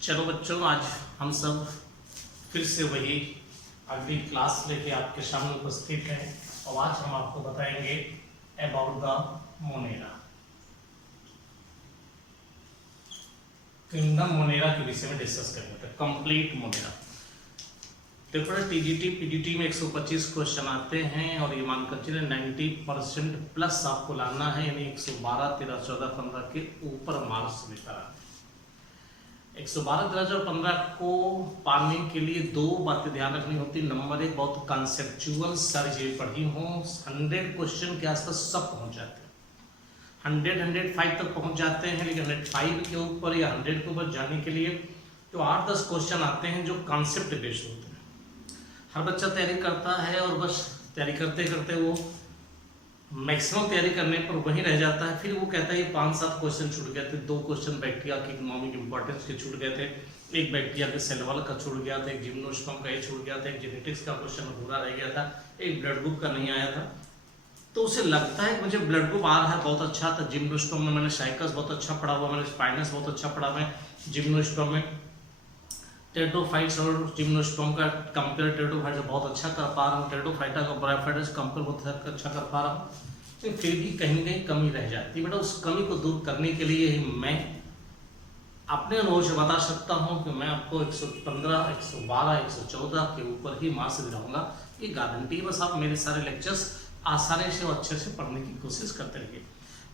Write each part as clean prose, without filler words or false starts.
चलो बच्चों, आज हम सब फिर से वही अगली क्लास लेके आपके सामने उपस्थित हैं और आज हम आपको बताएंगे about the Monera, kingdom Monera के विषय में डिस्कस करेंगे। कंप्लीट मोनेरा देखो, टीजीटी पीजीटी में 125 क्वेश्चन आते हैं और ये मानकर चले 90% प्लस आपको लाना है, यानी 112, 13, 14, 15 के ऊपर मार्क्स लेकर आना। 112, 13 और 15 को पाने के लिए दो बातें ध्यान रखनी होती। नंबर एक, बहुत कॉन्सेप्चुअल सारी चीजें पढ़ी हो। 100 क्वेश्चन के आसपास सब पहुंच जाते हैं, 100-105 तक पहुंच जाते हैं, लेकिन 105 के ऊपर या 100 के ऊपर जाने के लिए तो 8-10 क्वेश्चन आते हैं जो कॉन्सेप्ट बेस्ड होते हैं। हर बच्चा तैयारी करता है और बस तैयारी करते करते वो मैक्सिमम तैयारी करने पर वहीं रह जाता है। फिर वो कहता है 5-7 क्वेश्चन छूट गए थे, 2 क्वेश्चन बैक्टीरिया की इकोनॉमिक इंपॉर्टेंस के छूट गए थे, एक बैक्टीरिया के सेल वॉल का छूट गया था, एक जिम्नोस्पर्म का ये छूट गया था, एक जेनेटिक्स का क्वेश्चन पूरा रह गया था, एक ब्लड ग्रुप का नहीं आया था। तो उसे लगता है कि मुझे ब्लड ग्रुप आ रहा है, बहुत अच्छा था। जिम्नोस्पर्म में मैंने साइकस बहुत अच्छा पढ़ा हुआ, मैंने स्पाइनस बहुत अच्छा पढ़ा हुआ है, जिम्नोस्पर्म में टेट्रोफाइट्स और जिम्नोस्पर्म का कंपेयर टेट्रोफाइट से बहुत अच्छा कर पा रहा हूँ, टेट्रोफाइटा का ब्रायोफाइटा से कंपेयर बहुत अच्छा कर पा रहा हूँ। तो फिर भी कहीं ना कहीं कमी रह जाती है। बेटा उस कमी को दूर करने के लिए ही मैं अपने अनुभव से बता सकता हूँ कि मैं आपको 115, 112, 114 के ऊपर ही मार्क्स दिलाऊंगा, ये गारंटी है। बस आप मेरे सारे लेक्चर्स आसानी से और अच्छे से पढ़ने की कोशिश करते रहिए।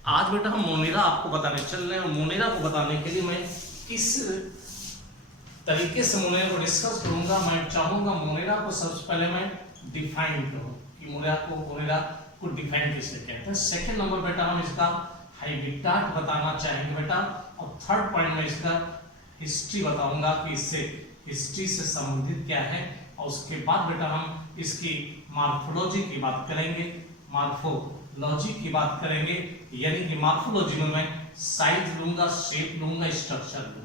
आज बेटा हम मोनेरा आपको बताने चल रहे हैं। मोनेरा को बताने के लिए मैं किस तरीके से मोनेरा को डिस्कस करूंगा। मैं चाहूंगा मोनेरा को सबसे पहले मैं डिफाइन करूं कि मोनेरा को डिफाइन किसे कहते हैं। सेकंड नंबर बेटा हम इसका हैबिटाट बताना चाहेंगे बेटा, और थर्ड पॉइंट में इसका हिस्ट्री बताऊंगा कि इससे हिस्ट्री से संबंधित क्या है, और उसके बाद बेटा हम इसकी मॉर्फोलॉजी की बात करेंगे, मॉर्फोलॉजी की बात करेंगे, यानी कि मॉर्फोलॉजी में मैं साइज लूंगा, शेप लूंगा, स्ट्रक्चर लूंगा।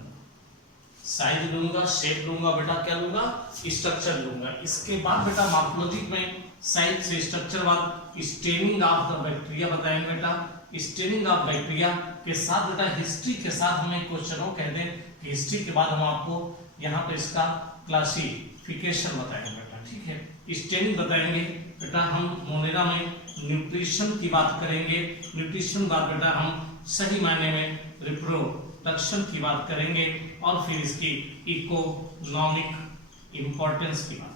साइज लूंगा, शेप लूंगा, बेटा क्या लूंगा, स्ट्रक्चर लूंगा। इसके बाद बेटा मॉर्फोलॉजी में साइज से स्ट्रक्चर बाद स्टेनिंग ऑफ द बैक्टीरिया बताएंगे बेटा। स्टेनिंग ऑफ बैक्टीरिया के साथ बेटा हिस्ट्री के साथ हमें क्वेश्चनों कह दें कि हिस्ट्री के बाद हम आपको यहाँ पे इसका क्लासिफिकेशन बताएंगे बेटा, ठीक है। स्टेनिंग बताएंगे बेटा, हम मोनेरा में न्यूट्रिशन की बात करेंगे। न्यूट्रिशन बाद बेटा हम सही मायने में रिप्रोडक्शन की बात करेंगे, और फिर इसकी इकोनॉमिक इंपॉर्टेंस की बात।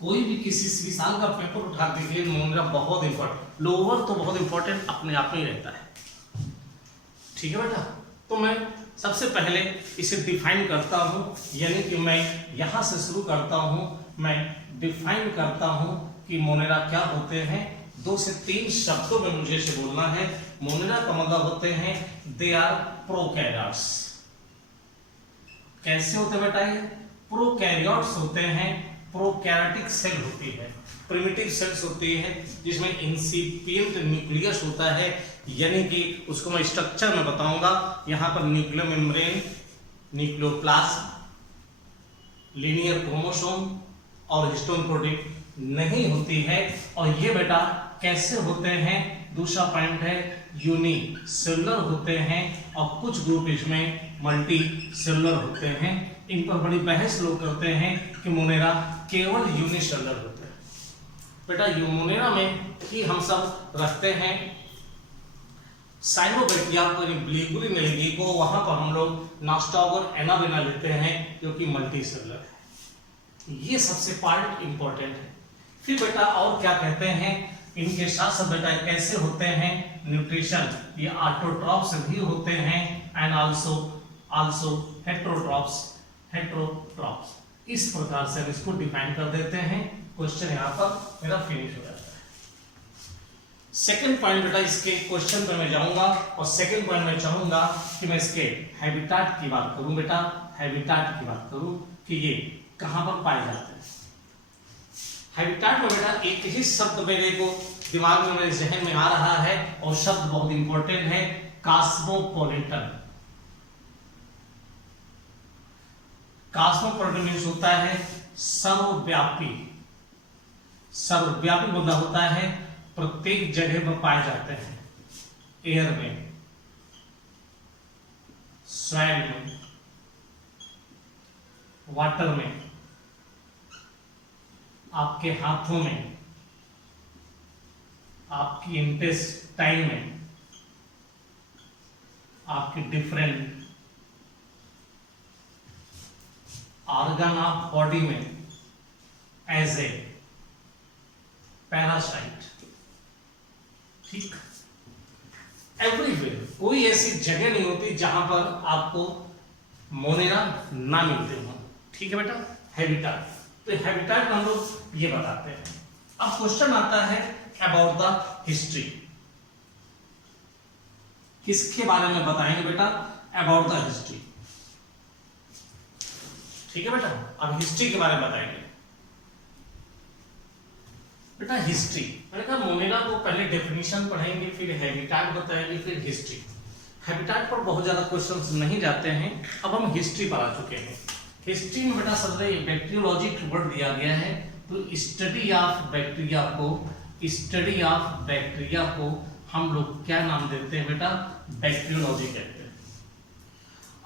कोई भी किसी भी साल का पेपर उठा दीजिए, मोनेरा बहुत इंपॉर्टेंट, लोअर तो बहुत इंपॉर्टेंट अपने आप में ही रहता है, ठीक है बेटा। तो मैं सबसे पहले इसे डिफाइन करता हूं, यानी कि मैं यहां से शुरू करता हूं। मैं डिफाइन करता हूं कि मोनेरा क्या होते हैं। 2 से 3 शब्दों में मुझे इसे बोलना है। मोनेरा का मतलब होते हैं दे आर प्रोकैरियोट्स। कैसे होते हैं बेटा ये? प्रोकैरियोट्स होते हैं, प्रोकैरियोटिक सेल होती है, प्रिमिटिव सेल्स होती है, जिसमें इंसिपिएंट न्यूक्लियस होता है, यानी कि उसको मैं स्ट्रक्चर में बताऊंगा। यहां पर nuclear membrane, nucleoplasm, linear chromosome और हिस्टोन प्रोटीन नहीं होती है। और ये बेटा कैसे होते हैं? दूसरा पॉइंट है यूनिसेलुलर होते हैं, और कुछ ग्रुप इसमें मल्टी सेलुलर होते हैं। इन पर बड़ी बहस लोग करते हैं कि मोनेरा केवल यूनिसेलुलर होते हैं। बेटा मोनेरा में ही हम सब रखते हैं साइनोबैक्टीरिया को, ब्लीगुरी एल्गी को, वहां पर हम लोग नास्टाग और एनाबेना लेते हैं जो कि मल्टी सेलुलर है। ये सबसे पार्ट इंपॉर्टेंट है। फिर बेटा और क्या कहते हैं इनके साथ साथ बेटा कैसे होते हैं न्यूट्रिशन, ये ऑटोट्रॉप्स भी होते हैं, एंड आल्सो हेटेरोट्रॉप्स। इस प्रकार से हम इसको डिफाइन कर देते हैं। क्वेश्चन यहाँ पर मेरा फिनिश हो जाता है। सेकंड पॉइंट बेटा इसके क्वेश्चन पे मैं जाऊंगा, और सेकंड पॉइंट में चाहूंगा कि मैं इसके हैबिटाट की बात करूं बेटा, हैबिटाट की बात करूं कि ये कहां पर पाए जाते हैं। हैबिटाट में बेटा एक ही शब्द मेरे को दिमाग में, मेरे जहन में आ रहा है, और शब्द बहुत इंपॉर्टेंट है, कॉस्मोपॉलिटन। कॉस्मोपॉलिटन मीन्स होता है सर्वव्यापी। सर्वव्यापी मतलब होता है प्रत्येक जगह पर पाए जाते हैं, एयर में। सॉइल में, वाटर में, आपके हाथों में, आपकी इंटेस्टाइन में, आपके डिफरेंट ऑर्गन ऑफ बॉडी में एज ए पैरासाइट। ठीक, एवरीवेयर, कोई ऐसी जगह नहीं होती जहां पर आपको मोनेरा ना मिलते हो। ठीक है बेटा, हैबिटाट, तो हैबिटाट हम लोग ये बताते हैं। अब क्वेश्चन आता है अबाउट द हिस्ट्री, किसके बारे में बताएंगे बेटा? About the history. ठीक है बेटा, अब हिस्ट्री के बारे में बताएंगे। बेटा हिस्ट्री, मैंने कहा मोनेरा को पहले डेफिनेशन पढ़ेंगे, फिर हैबिटाट बताएंगे, फिर हिस्ट्री। हैबिटाट पर बहुत ज्यादा क्वेश्चंस नहीं जाते हैं, अब हम हिस्ट्री पर आ चुके हैं। हिस्ट्री में बेटा सबसे बैक्टीरियोलॉजी वर्ड दिया गया है, तो स्टडी ऑफ बैक्टीरिया को, स्टडी ऑफ बैक्टीरिया को हम लोग क्या नाम देते हैं बेटा? बैक्टीरियोलॉजी कहते हैं।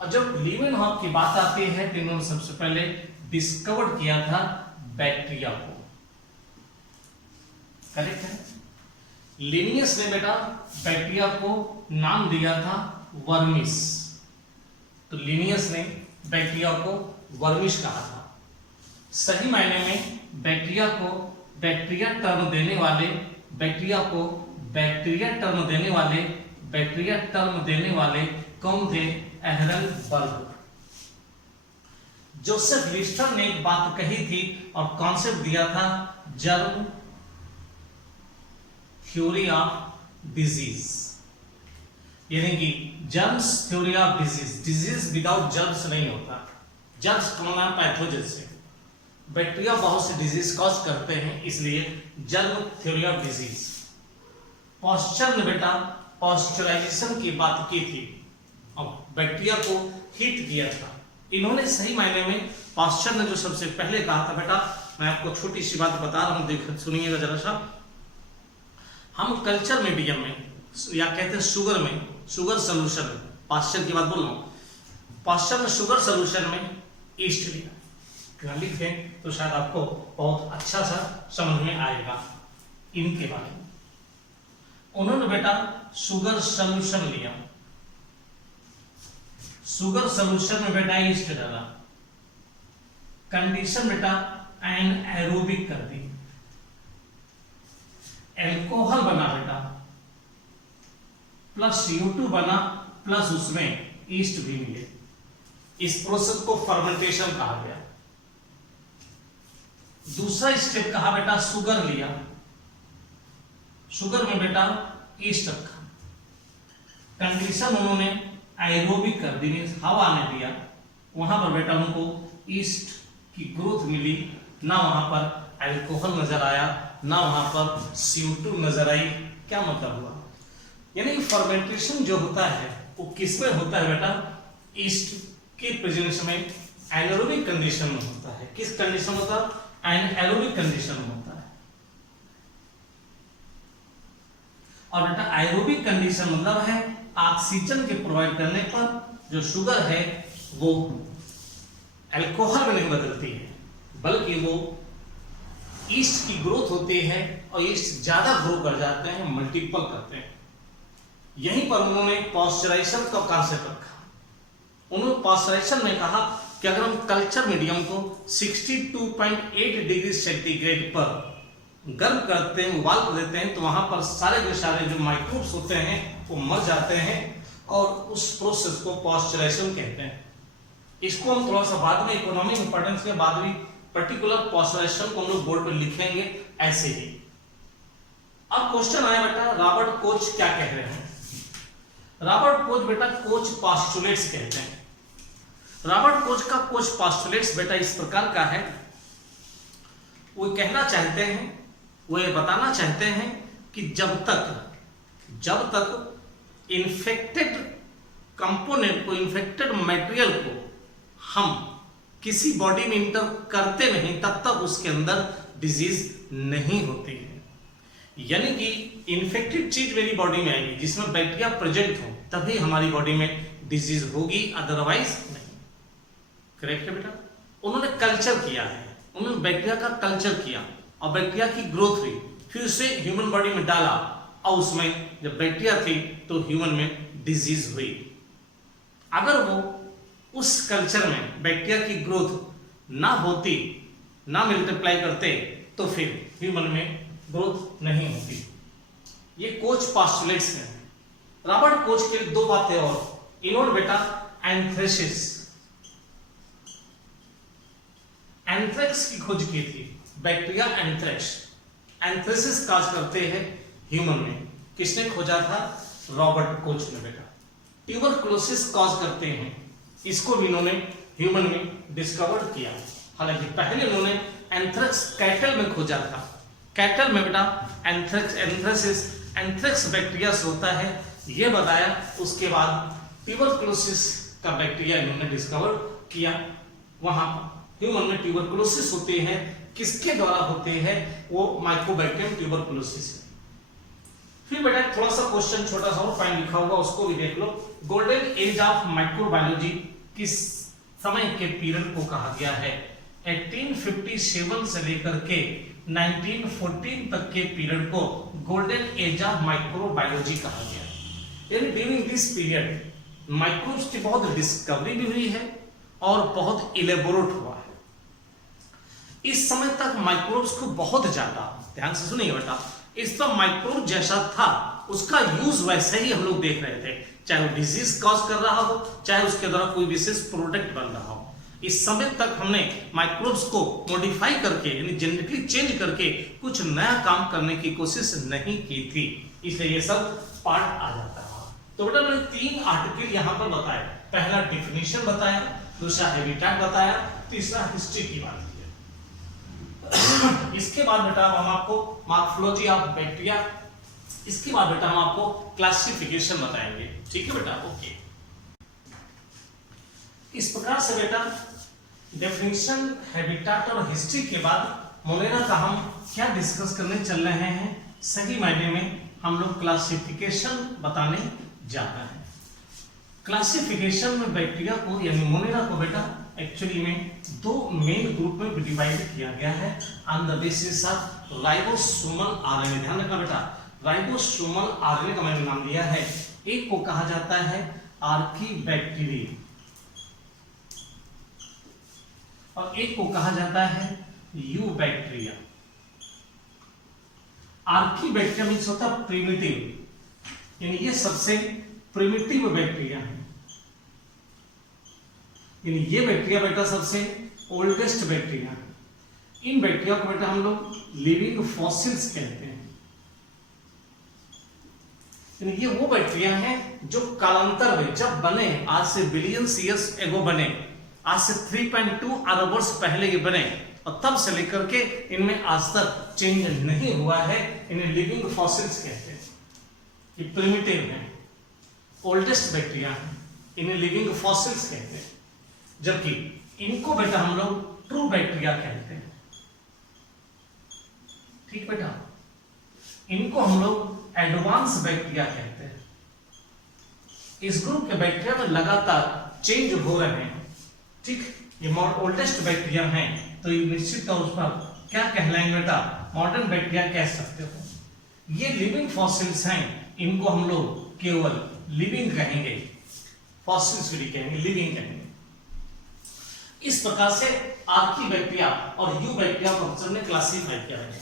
और जब लीवेनहॉफ की बात आती है तो इन्होंने सबसे पहले डिस्कवर किया था बैक्टीरिया को, करेक्ट है। लिनियस ने बेटा बैक्टीरिया को नाम दिया था वर्मिस, तो लिनियस ने बैक्टीरिया को वर्मिस कहा था। सही मायने में बैक्टीरिया को बैक्टीरिया टर्म देने वाले, बैक्टीरिया को बैक्टीरिया टर्म देने वाले, बैक्टीरिया टर्म देने वाले कौन थे? एहरनबर्ग। जोसेफ लिस्टर ने एक बात कही थी और कॉन्सेप्ट दिया था जर्म थ्योरी ऑफ डिजीज, यानी कि germs theory of disease. Disease without germs नहीं होता, जर्म्स कौन है? पैथोजन से। बैक्टीरिया बहुत से डिजीज कॉज करते हैं, इसलिए germ theory of disease. Pasteur ने बेटा पॉस्चराइजेशन की बात की थी और बैक्टीरिया को हीट किया था। इन्होंने सही मायने में पॉस्चर ने जो सबसे पहले कहा था बेटा, मैं आपको छोटी सी बात बता रहा हूं, देख सुनिएगा जरा सा। हम कल्चर मीडियम में या कहते हैं शुगर में, शुगर सोल्यूशन में, पॉस्चर की बात बोल रहा हूं, पॉस्चर में शुगर सोल्यूशन में ईस्ट लिया, लिखें तो शायद आपको बहुत अच्छा सा समझ में आएगा इनके बारे में। उन्होंने बेटा शुगर सोल्यूशन लिया, शुगर सोल्यूशन में बेटा ईस्ट डाला, कंडीशन बेटा एनाएरोबिक कर दी, एल्कोहल बना बेटा, प्लस CO2 बना, प्लस उसमें ईस्ट भी मिले। इस प्रोसेस को फर्मेंटेशन कहा गया। दूसरा स्टेप कहा बेटा शुगर लिया, शुगर में बेटा ईस्ट रखा, कंडीशन उन्होंने एरोबिक कर दी, हवा ने दिया, वहां पर बेटा उनको ईस्ट की ग्रोथ मिली, ना वहां पर अल्कोहल नजर आया, ना वहां पर CO2 नजर आई। क्या मतलब हुआ? यानी फर्मेंटेशन जो होता है वो किसमें होता है बेटा? ईस्ट के प्रेजेंस में एनारोबिक कंडीशन में होता है। किस कंडीशन में होता है? एनारोबिक कंडीशन में होता है। और बेटा एरोबिक कंडीशन मतलब है ऑक्सीजन के प्रोवाइड करने पर जो शुगर है वो अल्कोहल में नहीं बदलती है, बल्कि वो ईस्ट की ग्रोथ होती है और ईस्ट ज्यादा ग्रो कर जाते हैं, मल्टीपल करते हैं। यहीं पर उन्होंने पॉस्चराइजेशन का कॉन्सेप्ट रखा। उन्होंने पॉस्चराइजेशन में कहा कि अगर हम कल्चर मीडियम को 62.8 डिग्री सेंटीग्रेड पर गर्म करते हैं, उबाल कर देते हैं, तो वहां पर सारे के सारे जो माइक्रोब्स होते हैं वो मर जाते हैं और उस प्रोसेस को पॉस्चराइजेशन कहते हैं। इसको हम थोड़ा सा बाद में इकोनॉमिक इंपॉर्टेंस के बाद भी पर्टिकुलर पॉस्चराइजेशन को हम लोग बोर्ड पर लिखेंगे ऐसे ही। अब क्वेश्चन आया बेटा रॉबर्ट कोच क्या कह रहे हैं? रॉबर्ट कोच बेटा कोच पॉस्टुलेट्स कहते हैं। रॉबर्ट कोच का कोच पॉस्टुलेट्स बेटा इस प्रकार का है, वो कहना चाहते हैं, वो ये बताना चाहते हैं कि जब तक इन्फेक्टेड कंपोनेंट को, इन्फेक्टेड मटेरियल को हम किसी बॉडी में इंटर करते नहीं, तब तक उसके अंदर डिजीज नहीं होती है। यानी कि इन्फेक्टेड चीज मेरी बॉडी में आएगी जिसमें बैक्टीरिया प्रेजेंट हो, तभी हमारी बॉडी में डिजीज होगी, अदरवाइज नहीं। करेक्ट है बेटा। उन्होंने कल्चर किया है, उन्होंने बैक्टीरिया का कल्चर किया और बैक्टीरिया की ग्रोथ हुई, फिर उसे ह्यूमन बॉडी में डाला और उसमें जब बैक्टीरिया थी तो ह्यूमन में डिजीज हुई। अगर वो उस कल्चर में बैक्टीरिया की ग्रोथ ना होती, ना मल्टीप्लाई करते, तो फिर ह्यूमन में ग्रोथ नहीं होती। ये कोच पोस्टुलेट्स हैं। रॉबर्ट कोच के लिए दो बातें और, इन्होंने बेटा एंथ्रेक्स की खोज की थी। बैक्टीरिया एंथ्रेसिस काज करते हैं ह्यूमन में। किसने खोजा था? रॉबर्ट कोच ने बेटा। ट्यूबरकुलोसिस कॉज करते हैं, इसको भी इन्होंने ह्यूमन में डिस्कवर किया। हालांकि पहले उन्होंने एंथ्रेक्स कैटल में खोजा था। कैटल में बेटा एंथ्रेक्स बैक्टीरिया होता है ये बताया। उसके बाद ट्यूबरकुलोसिस का बैक्टीरिया इन्होंने डिस्कवर किया। वहां ह्यूमन में ट्यूबरकुलोसिस होते हैं, किसके द्वारा होते हैं? वो माइकोबैक्टीरियम ट्यूबरकुलोसिस। फिर बेटा थोड़ा सा क्वेश्चन छोटा सा और पॉइंट लिखा होगा, उसको भी देख लो। गोल्डन एज ऑफ माइक्रोबायोलॉजी किस समय के पीरियड को कहा गया है? 1857 से लेकर के 1914 तक के पीरियड को गोल्डन एज ऑफ माइक्रोबायोलॉजी कहा गया। यानी ड्यूरिंग दिस पीरियड माइक्रोब्स की बहुत डिस्कवरी भी हुई है और बहुत इलेबोरेट हुआ है। इस समय तक माइक्रोब्स को बहुत ज्यादा, ध्यान से सुनिए बेटा, इस तो माइक्रोब जैसा था उसका यूज वैसे ही हम लोग देख रहे थे, चाहे वो डिजीज कॉज कर रहा हो, चाहे उसके द्वारा कोई विशेष प्रोडक्ट बन रहा हो। इस समय तक हमने माइक्रोब्स को मॉडिफाई करके यानी जेनेटिकली चेंज करके कुछ नया काम करने की कोशिश नहीं की थी, इसलिए ये सब पार्ट आ जाता है। तो बेटा मैंने 3 आर्टिकल यहाँ पर बताए। पहला डिफिनीशन बताया, दूसरा हैबिटेट बताया, तीसरा हिस्ट्री की बात की। इसके बाद बेटा हम आपको मॉर्फोलॉजी ऑफ बैक्टीरिया, इसके बाद बेटा हम आपको क्लासिफिकेशन बताएंगे। ठीक है बेटा, ओके। इस प्रकार से बेटा डेफिनेशन, हैबिटेट और हिस्ट्री के बाद मोलेरा का हम क्या डिस्कस करने चल रहे हैं? सही मायने में हम लोग क्लासिफिकेशन बताने जा रहे हैं। क्लासिफिकेशन में बैक्टीरिया को यानी मोलेरा को बेटा एक्चुअली में 2 मेन ग्रुप में डिवाइड किया गया है on the basis of ribosomal RNA. ध्यान रखना बेटा, राइबोसोमल आरएनए का मैंने नाम दिया है। एक को कहा जाता है आर्कीबैक्टीरिया और एक को कहा जाता है यूबैक्टीरिया। आर्कीबैक्टीरिया मींस होता है प्रिमिटिव, यानी ये सबसे प्रिमिटिव बैक्टीरिया है। यानी ये बैक्टीरिया बेटा सबसे ओल्डेस्ट बैक्टीरिया है। इन बैक्टीरिया को बेटा हम लोग लिविंग फॉसिल्स कहते हैं। यानी ये वो बैक्टीरिया हैं जो कालांतर में जब बने, आज से बिलियंस ईयर्स एगो बने, आज से 3.2 अरब वर्ष पहले ये बने और तब से लेकर के इनमें आज तक चेंज नहीं हुआ है। इन्हें लिविंग फॉसिल्स कहते हैं। ये प्रिमिटिव है, ओल्डेस्ट बैक्टीरिया है, इन्हें लिविंग फॉसिल्स कहते हैं। जबकि इनको बेटा हम लोग ट्रू बैक्टीरिया कहते हैं। ठीक बेटा, इनको हम लोग एडवांस बैक्टीरिया कहते हैं। इस ग्रुप के बैक्टीरिया में लगातार चेंज हो रहे हैं। ठीक, ये ओल्डेस्ट बैक्टीरिया हैं तो ये निश्चित तौर पर क्या कहलाएंगे बेटा? मॉडर्न बैक्टीरिया कह सकते हो। ये लिविंग फॉसिल्स हैं, इनको हम लोग केवल लिविंग कहेंगे, फॉसिल्स भी कहेंगे, लिविंग कहेंगे। इस प्रकार से आर्कीबैक्टीरिया और यूबैक्टीरिया को हमने क्लासिफाई किया है।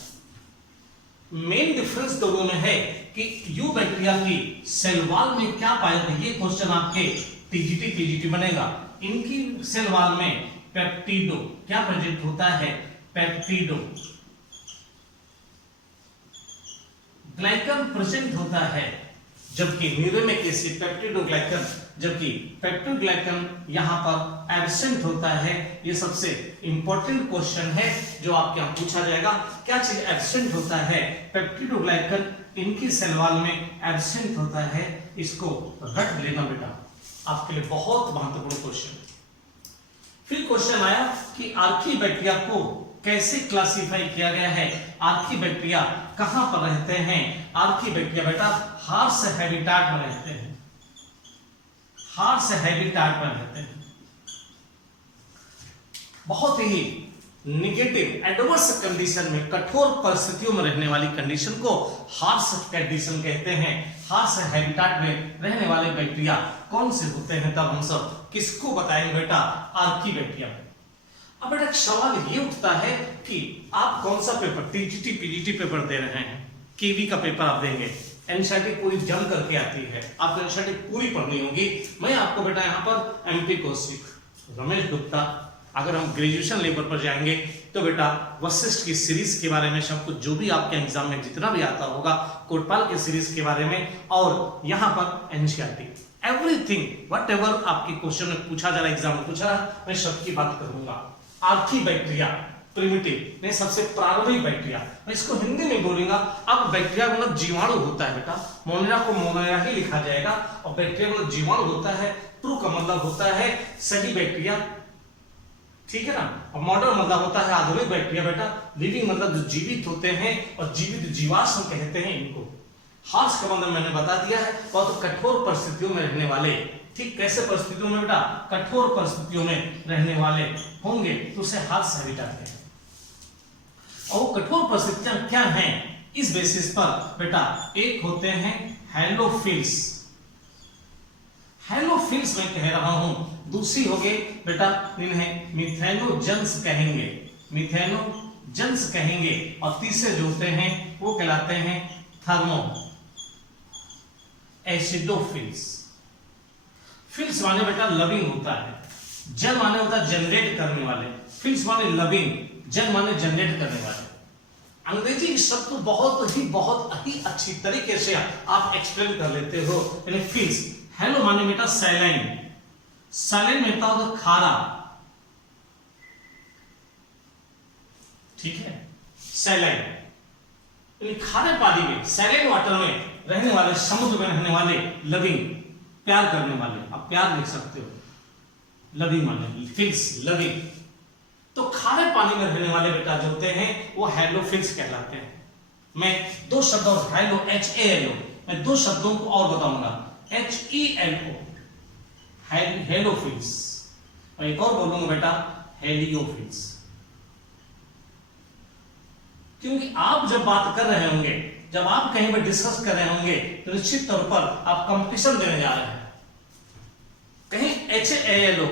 मेन डिफरेंस दोनों में है कि यूबैक्टीरिया की सेल वॉल में क्या पाया जाता है। ये क्वेश्चन आपके टीजीटी बनेगा। इनकी सेल वॉल में पेप्टिडो क्या प्रेजेंट होता है? पेप्टिडो ग्लाइकन प्रेजेंट होता है, जबकि न्यूरोमिक एसिड पेप्टिडोग्लाइकन, जबकि पेप्टिडोग्लाइकन यहां पर एब्सेंट होता है। ये सबसे इंपॉर्टेंट क्वेश्चन है जो आपके यहां पूछा जाएगा। क्या चीज एब्सेंट होता है? पेप्टिडोग्लाइकन इनकी सेल वॉल में एब्सेंट होता है। इसको रट लेना बेटा, आपके लिए बहुत महत्वपूर्ण क्वेश्चन। फिर क्वेश्चन आया कि आर्कीबैक्टीरिया को कैसे क्लासिफाई किया गया है? आर्कीबैक्टीरिया कहां पर रहते हैं? आर्कीबैक्टीरिया बेटा हार्श हैबिटेट में रहते हैं। हार्श हैबिटाट में रहते हैं, बहुत ही निगेटिव एडवर्स कंडीशन में, कठोर परिस्थितियों में रहने वाली कंडीशन को हार्श कंडीशन कहते हैं। हार्श हैबिटाट में रहने वाले बैक्टीरिया कौन से होते हैं, तब हम सब किसको बताएंगे बेटा, आर्कीबैक्टीरिया। अब बेटा एक सवाल ये उठता है कि आप कौन सा पेपर, टीजीटी पीजीटी पेपर दे रहे हैं, केवी का पेपर आप देंगे, एनसीईआरटी पूरी जम करके आती है, आपको एनसीईआरटी पूरी पढ़नी होगी। मैं आपको बेटा यहाँ पर एमपी कौशिक, रमेश गुप्ता, अगर हम ग्रेजुएशन लेवल पर जाएंगे तो बेटा वशिष्ठ की सीरीज के बारे में सब कुछ, जो भी आपके एग्जाम में जितना भी आता होगा, कोटपाल की सीरीज के बारे में, और यहाँ पर एनसीईआरटी, एवरीथिंग व्हाटएवर आपके क्वेश्चन में पूछा जा रहा है, एग्जाम में पूछा रहा है, मैं सबकी बात करूंगा। आर्कीबैक्टीरिया, प्रिमिटिव नहीं, सबसे प्रारंभिक बैक्टीरिया, मैं इसको हिंदी में बोलूंगा। अब बैक्टीरिया मतलब जीवाणु होता है बेटा, मोनेरा को मोनेरा ही लिखा जाएगा, और बैक्टीरिया मतलब जीवाणु होता है। ट्रू का मतलब होता है सही बैक्टीरिया, ठीक है ना, और मॉडर्न मतलब होता है आधुनिक बैक्टीरिया बेटा। लिविंग मतलब जो जीवित होते हैं, और जीवित जीवाश्म कहते हैं इनको। हार्श का मतलब मैंने बता दिया है, बहुत कठोर परिस्थितियों में रहने वाले, ठीक, कैसे परिस्थितियों में बेटा, कठोर परिस्थितियों में रहने वाले होंगे तो उसे हार्श हैबिटाट कहते हैं। और कठोर परिस्थितियां क्या हैं, इस बेसिस पर बेटा एक होते हैं हैलोफिल्स, हैलोफिल्स मैं कह रहा हूं, दूसरी हो गई बेटा इन्हें मिथेनोजेंस कहेंगे, मिथेनोजेंस कहेंगे, और तीसरे जो होते हैं वो कहलाते हैं थर्मो एसिडोफिल्स। फिल्स माने बेटा लविंग होता है, जन माने होता है जनरेट करने वाले, फिल्स माने लविंग, जन माने जनरेट करने वाले। अंग्रेजी शब्द तो बहुत ही अच्छी तरीके से आप एक्सप्लेन कर लेते हो। यानी फिल्स, हेलो माने बेटा सैलाइन, सैलाइन में होता है खारा, ठीक है, सैलाइन यानी खारे पानी में, सैलाइन वाटर में रहने वाले, समुद्र में रहने वाले, लविंग प्यार करने वाले, आप प्यार लिख सकते हो, लविंग माने फिल्स, लविंग। तो खारे पानी में रहने वाले बेटा जो होते हैं वो हैलोफिल्स कहलाते हैं। मैं दो शब्द और, हैलो HALO, मैं दो शब्दों को और बताऊंगा, HELO, हैलोफिल्स, और एक और बोलूंगा बेटा हेलियोफिल्स। क्योंकि आप जब बात कर रहे होंगे, जब आप कहीं पर डिस्कस कर रहे होंगे, तो निश्चित तौर पर आप कंपटीशन देने जा रहे हैं। कहीं HALO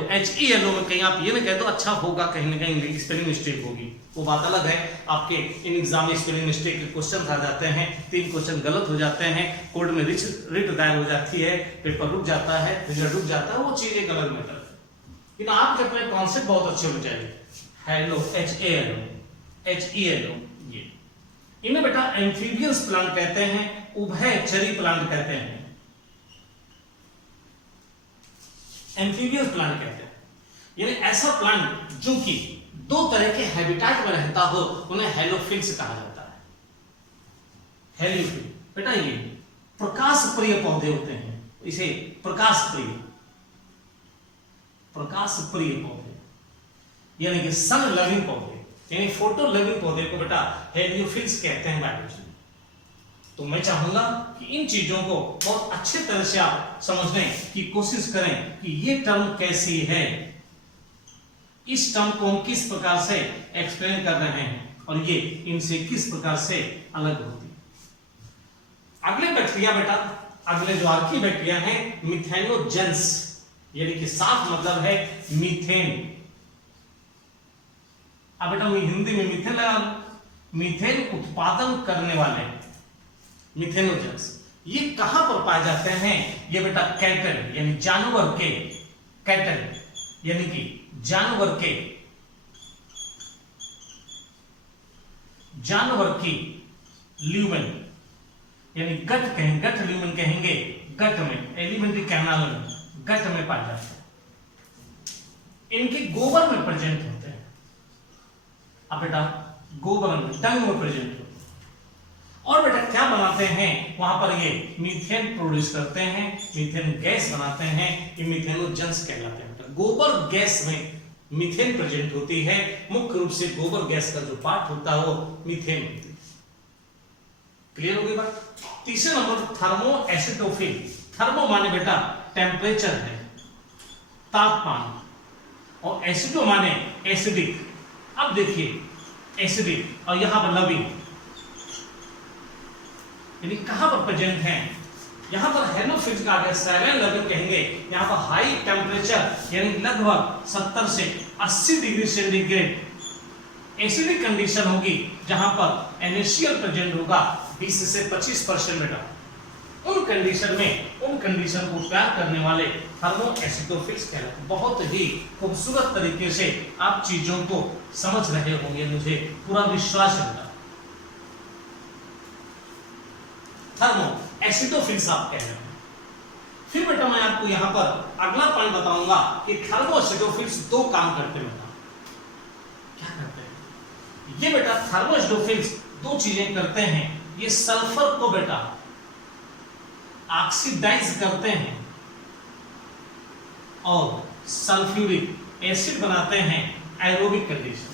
में कहीं आप ये ना कह दो अच्छा होगा, कहीं ना कहीं स्पेलिंग मिस्टेक होगी, वो बात अलग है। आपके इन एग्जाम में स्पेलिंग मिस्टेक के क्वेश्चन आ जाते हैं, 3 क्वेश्चन गलत हो जाते हैं, कोर्ट में रिट दायर हो जाती है, पेपर रुक जाता है, रिजल्ट रुक जाता है, वो चीज एक अलग मैटर है। लेकिन आपके अपने कॉन्सेप्ट बहुत अच्छे होने चाहिए। हेलो HALO, ये इन्हें बेटा एम्फीबियस प्लांट कहते हैं, उभयचरी प्लांट कहते हैं, एम्फीबियस प्लांट कहते हैं। यानी ऐसा प्लांट जो कि 2 तरह के हैबिटेट में रहता हो, उन्हें हेलोफिल्स कहा जाता है। हेलोफिल बेटा ये प्रकाश प्रिय पौधे होते हैं, इसे प्रकाश प्रिय पौधे, यानी कि सन लविंग पौधे, यानी फोटो लविंग पौधे को बेटा हेलियोफिल्स कहते हैं बायोलॉजी में। तो मैं चाहूंगा कि इन चीजों को बहुत अच्छे तरह से आप समझने की कोशिश करें कि ये टर्म कैसी है, इस टर्म को हम किस प्रकार से एक्सप्लेन कर रहे हैं, और ये इनसे किस प्रकार से अलग होती है। अगले बैक्टीरिया बेटा, अगले जो आर्की बैक्टीरिया है मिथेनोजेंस, यानी कि साफ मतलब है मीथेन। अब बेटा मैं हिंदी में मीथेन लगा लूं, मीथेन उत्पादन करने वाले मिथेनोजेंस, ये कहां पर पाए जाते हैं, ये बेटा कैटल यानी जानवर के, कैटल यानी कि जानवर की ल्यूमेन यानी गट कहेंगे, गट ल्यूमेन कहेंगे, गट में एलिमेंट्री कैनाल में, गट में पाए जाते हैं। इनके गोबर में प्रेजेंट होते हैं। अब बेटा गोबर में, टंग में प्रेजेंट होते हैं। और बेटा क्या बनाते हैं वहां पर, ये मीथेन प्रोड्यूस करते हैं, मीथेन गैस बनाते हैं, ये मिथेनोजेंस कहलाते हैं। गोबर गैस में मीथेन प्रेजेंट होती है, मुख्य रूप से गोबर गैस का जो पार्ट होता है वो मीथेन होती है। क्लियर हो गई बात। तीसरे नंबर थर्मो एसिडोफिल, थर्मो माने बेटा टेम्परेचर है, तापमान, और एसिडो माने एसिडिक। अब देखिए एसिडिक और यहां पर लविंग, यानी कहां पर प्रेजेंट है, यहां पर हेलोफिल्स का अगर सेलेन लविंग कहेंगे, यहां पर हाई टेम्परेचर यानी लगभग 70 से 80 डिग्री सेंटीग्रेड एसिडिक कंडीशन होगी, जहां पर NaCl प्रेजेंट होगा 20 से 25% बेटा। उन कंडीशन को प्यार करने वाले थर्मोएसिडोफिल्स कहलाते हैं। बहुत ही खूबसूरत तरीके से आप चीजों को समझ रहे होंगे, मुझे पूरा विश्वास है बेटा। थर्मोएसिडोफिल्स आप कह रहे हैं। फिर बेटा मैं आपको यहां पर अगला पॉइंट बताऊंगा कि थर्मोएसिडोफिल्स दो काम करते हैं बेटा। क्या करते हैं ये बेटा? थर्मोएसिडोफिल्स दो चीजें करते हैं। ये सल्फर को बेटा ऑक्सीडाइज करते हैं और सल्फ्यूरिक एसिड बनाते हैं एरोबिक कंडीशन,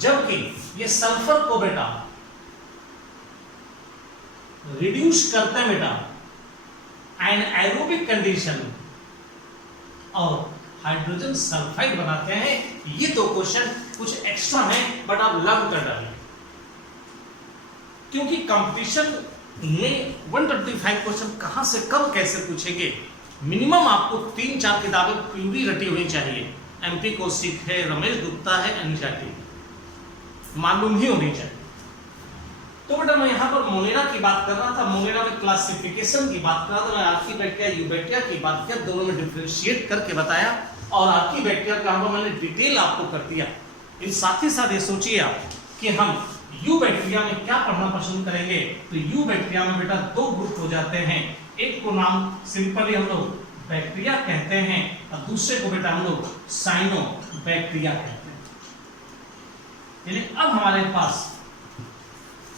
जबकि ये सल्फर को बेटा रिड्यूस करते हैं बेटा एनाएरोबिक कंडीशन और हाइड्रोजन सल्फाइड बनाते हैं। ये दो क्वेश्चन कुछ एक्स्ट्रा हैं, बट आप लर्न कर डालिए, क्योंकि कंपटीशन में 125 क्वेश्चन कहां से कब कैसे पूछेंगे। मिनिमम आपको 3-4 किताबें पूरी रटी होनी चाहिए। MP कौशिक है, रमेश गुप्ता है, NCERT मालूम ही होनी चाहिए। तो बेटा मैं यहाँ पर मोनेरा की बात कर रहा था, मोनेरा में क्लासिफिकेशन की बात कर रहा था, मैं आर्कीबैक्टीरिया यूबैक्टीरिया की बात किया, दोनों में डिफरेंशिएट करके बताया, और आर्कीबैक्टीरिया का मैंने डिटेल आपको कर दिया। इन साथ ही साथ ये सोचिए आप कि हम यूबैक्टीरिया में क्या पढ़ना पसंद करेंगे। तो यूबैक्टीरिया में बेटा दो ग्रुप हो जाते हैं, एक को नाम सिंपली हम लोग बैक्टीरिया कहते हैं और दूसरे को बेटा हम लोग साइनोबैक्टीरिया कहते हैं। यानी अब हमारे पास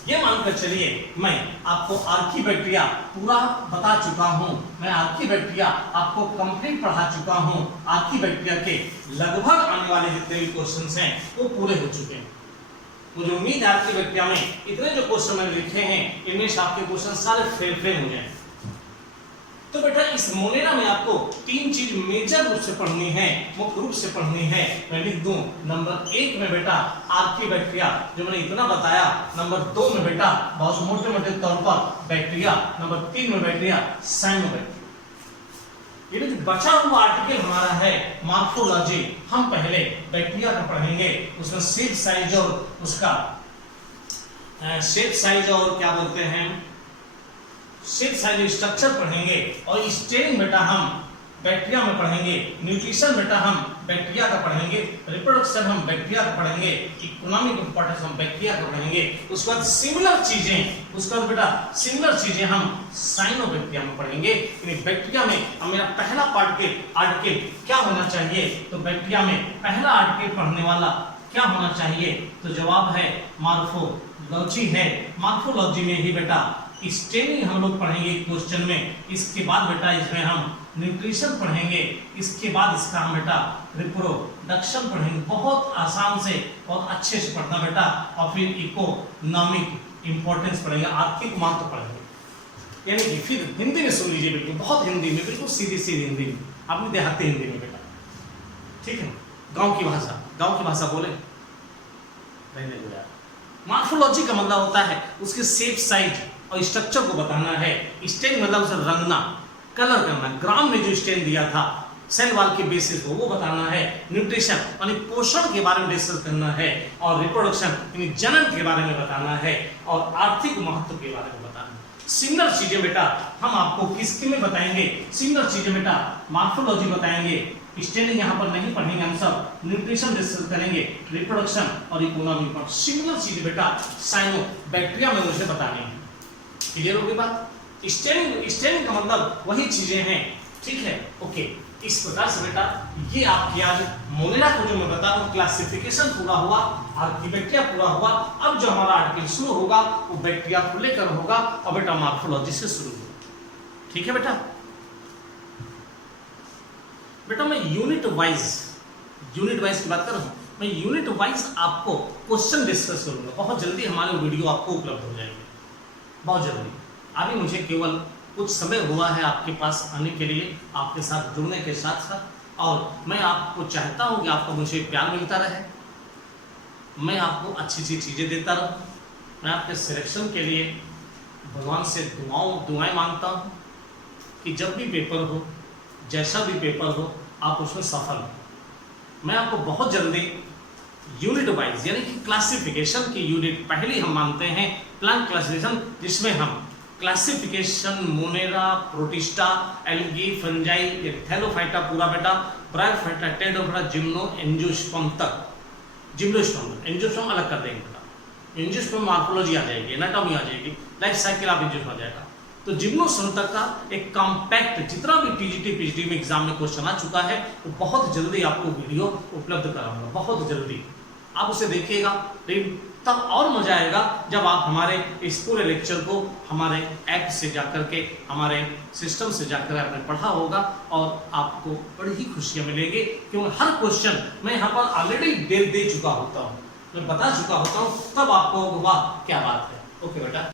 ये मानकर चलिए मैं आपको आर्कीबैक्टीरिया पूरा बता चुका हूं, मैं आर्कीबैक्टीरिया आपको कंप्लीट पढ़ा चुका हूं। आर्कीबैक्टीरिया के लगभग आने वाले जितने भी क्वेश्चंस हैं वो पूरे हो चुके हैं। मुझे उम्मीद है आर्कीबैक्टीरिया में इतने जो क्वेश्चन मैंने लिखे हैं इनमें से आपके क्वेश्चन सारे फेल हो जाएं। तो बेटा इस मोनेरा में आपको 3 चीज मेजर रूप से पढ़नी है, मुख्य रूप से पढ़नी है। मैं लिख दूं नंबर 1 में बेटा आर्कीबैक्टीरिया जो मैंने इतना बताया, नंबर 2 में बेटा बहुत मोटे मोटे तौर पर बैक्टीरिया, नंबर 3 में बैक्टीरिया साइनोबैक्टीरिया। ये जो बचा हुआ आर्टिकल हमारा है मॉर्फोलॉजी, हम पहले बैक्टीरिया का पढ़ेंगे, उसमें शेप साइज और उसका शेप साइज और क्या बोलते हैं शेप साइज स्ट्रक्चर पढ़ेंगे, और स्टेनिंग बेटा हम बैक्टीरिया में पढ़ेंगे, न्यूट्रिशन बेटा हम बैक्टीरिया का पढ़ेंगे, रिप्रोडक्शन हम बैक्टीरिया का पढ़ेंगे, इकोनॉमिक इंपॉर्टेंस हम बैक्टीरिया का पढ़ेंगे। उसके बाद सिमिलर चीजें हम साइनोबैक्टीरिया में पढ़ेंगे। बैक्टीरिया में अब मेरा पहला आर्टिकल क्या होना चाहिए, तो बैक्टीरिया में पहला आर्टिकल पढ़ने वाला क्या होना चाहिए, तो जवाब है मॉर्फोलॉजी है। मॉर्फोलॉजी में ही बेटा स्टेनिंग हम लोग पढ़ेंगे क्वेश्चन में, इसके बाद बेटा इसमें हम न्यूट्रिशन पढ़ेंगे, इसके बाद इसका हम बेटा रिप्रोडक्शन पढ़ेंगे। बहुत आसान से बहुत अच्छे से पढ़ना बेटा, और फिर इकोनॉमिक इंपॉर्टेंस पढ़ेंगे, आर्थिक महत्व पढ़ेंगे। यानी कि फिर हिंदी में सुन लीजिए, बिल्कुल बहुत हिंदी में, बिल्कुल सीधी हिंदी में, अपनी देहाती हिंदी में बेटा, ठीक है। गांव की भाषा बोले नहीं बोला। मॉर्फोलॉजी का मतलब होता है उसके शेप साइज और स्ट्रक्चर को बताना है। स्टेन मतलब उसे रंगना, कलर करना, ग्राम ने जो स्टेन दिया था सेल वॉल के बेसिस को वो बताना है। न्यूट्रिशन यानी पोषण के बारे में डिस्कस करना है, और रिप्रोडक्शन यानी जनन के बारे में बताना है, और आर्थिक महत्व के बारे में बताना है। सिमिलर चीजें बेटा हम आपको किसके में बताएंगे, सिमिलर चीजें बेटा मॉर्फोलॉजी बताएंगे। स्टेनिंग यहाँ पर नहीं पढ़ेंगे, हम सब न्यूट्रिशन डिस्कस करेंगे, रिप्रोडक्शन और इकोनॉमी पर। सिमिलर चीजें बेटा साइनोबैक्टीरिया में मुझे बतानी है। क्लियर होगी बात? स्टेनिंग का मतलब वही चीजें हैं, ठीक है, ओके। इस प्रकार से बेटा ये आपकी आज मोनेरा को जो मैं बता रहा हूँ क्लासिफिकेशन पूरा हुआ, आर्कीबैक्टीरिया पूरा हुआ। अब जो हमारा आर्टिकल शुरू होगा वो बैक्टीरिया को लेकर होगा, और बेटा मॉर्फोलॉजी से शुरू होगा, ठीक है बेटा। बेटा मैं यूनिट वाइज की बात कर रहा हूँ, मैं यूनिट वाइज आपको क्वेश्चन डिस्कस करूंगा। बहुत जल्दी हमारे वीडियो आपको उपलब्ध हो जाएंगे, बहुत जल्दी। अभी मुझे केवल कुछ समय हुआ है आपके पास आने के लिए, आपके साथ जुड़ने के साथ साथ, और मैं आपको चाहता हूँ कि आपका मुझे प्यार मिलता रहे, मैं आपको अच्छी अच्छी चीज़ें देता रहूँ। मैं आपके सिलेक्शन के लिए भगवान से दुआएं मांगता हूँ कि जब भी पेपर हो, जैसा भी पेपर हो, आप उसमें सफल हो। मैं आपको बहुत जल्दी यूनिट वाइज यानी कि क्लासिफिकेशन की यूनिट पहली हम मानते हैं प्लांट क्लासिफिकेशन, जिसमें हम classification Monera, protista, algae, fungi, Thallophyta, पूरा बेटा, ब्रायोफाइटा, टेरिडोफाइटा, जिम्नो, एंजियोस्पर्म तक। एंजियोस्पर्म अलग कर देंगे बेटा, एंजियोस्पर्म मॉर्फोलॉजी आ जाएगी, एनाटॉमी आ जाएगी, लाइफ साइकिल ऑफ एंजियोस्पर्म आ जाएगा। तो जिम्नोस्पर्म तक का एक कॉम्पैक्ट जितना भी पीजीटी में एग्जाम में क्वेश्चन आ चुका है वो बहुत जल्दी आपको वीडियो उपलब्ध कराऊंगा, बहुत जल्दी आप उसे देखिएगा। लेकिन तब और मजा आएगा जब आप हमारे इस पूरे लेक्चर को हमारे ऐप से जाकर के, हमारे सिस्टम से जाकर आपने पढ़ा होगा, और आपको बड़ी ही खुशियां मिलेंगी, क्योंकि हर क्वेश्चन मैं यहाँ पर ऑलरेडी दे चुका होता हूँ, मैं बता चुका होता हूँ, तब आपको वाह क्या बात है। ओके बेटा।